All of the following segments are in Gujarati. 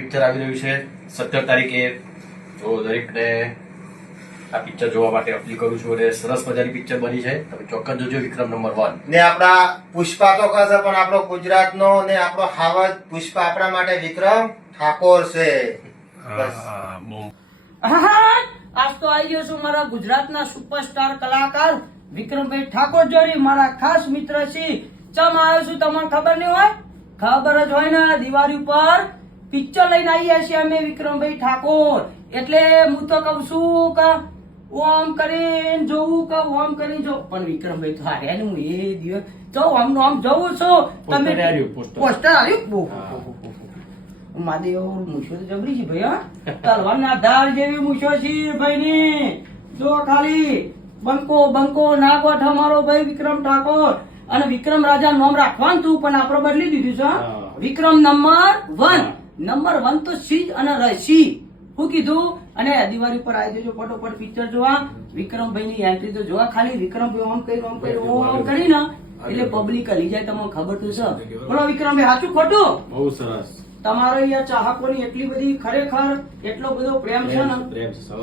પિક્ચર આવી રહ્યું છે 17 તારીખે. તો દરેકને આ પિક્ચર જોવા માટે અપીલ કરું છું અને સરસ મજાની પિક્ચર બની છે. તમે ચોક્કસ જોજો. વિક્રમ નંબર 1 ને આપડા પુષ્પા તો કહે પણ આપણો ગુજરાતનો ને આપણો હાવજ પુષ્પા આપણા માટે વિક્રમ ઠાકોર છે. બસ આજ તો આવી ગયો છું મારા ગુજરાતના સુપરસ્ટાર કલાકાર વિક્રમભાઈ ઠાકોર જોડે. મારા ખાસ મિત્ર છે. ચમ આવ્યો છું તમને ખબર નહીં હોય? ખબર જ હોય ને. દિવાળી ઉપર પિક્ચર લઈને આવીએ છીએ અમે વિક્રમભાઈ ઠાકોર. એટલે હું તો કઉ છું કે ઓમ કરીને જોવું કે ઓમ કરીને જો પણ વિક્રમભાઈ તો હાર્યા ને હું એ દિવસ જો આમ જવું છું. તમે પોસ્ટર આવ્યું મહાદેવ મૂછો તો જબરી છે ભાઈ. હા તલવારના ધાર જેવી મૂછો છે ભાઈ ની. જો ખાલી બંકો ના ગોઠ અમારો ભાઈ વિક્રમ ઠાકોર. અને વિક્રમ રાજા નામ રાખવાનું તું પણ આપણે બદલી દીધું છે. વિક્રમ નંબર 1 તો સી અને રસી શું કીધું. અને દિવાળી પર આવી જજો ફટોફટ પિક્ચર જોવા. વિક્રમભાઈ ની એન્ટ્રી તો જોવા. ખાલી વિક્રમભાઈ ઓમ કરી ને એટલે પબ્લિક હલી જાય. તમને ખબર તો છે. બોલો વિક્રમભાઈ સાચું ખોટું? બહુ સરસ. તમારો અહીંયા ચાહકોની એટલી બધી ખરેખર એટલો બધો પ્રેમ છે ને.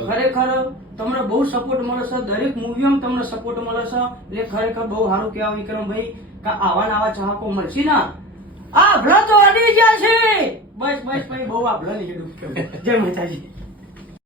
ખરેખર તમને બહુ સપોર્ટ મળે છે. દરેક મૂવીઓમાં તમને સપોર્ટ મળે છે. એટલે ખરેખર બહુ સારું કહેવાય વિક્રમભાઈ કે આવા ચાહકો મળશે ને. આ ભલા તો અડી ગયા છે. બસ ભાઈ બહુ આ ભલા ની જય માતાજી.